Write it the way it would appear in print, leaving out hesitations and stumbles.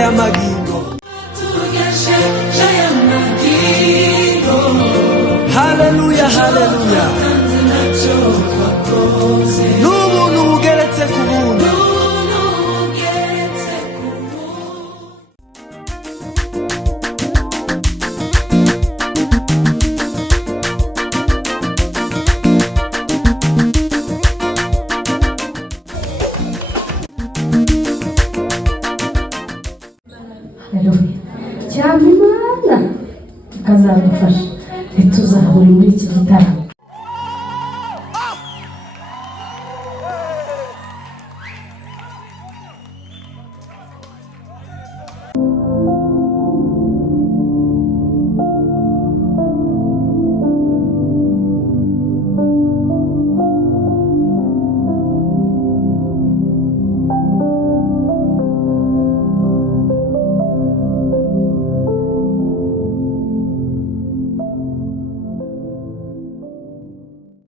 aya magingo. Haleluya, haleluya. N'ubuntu bugeretse ku buntu. cyane Imana ikazadufasha ntituzabure muri iki gitaramo.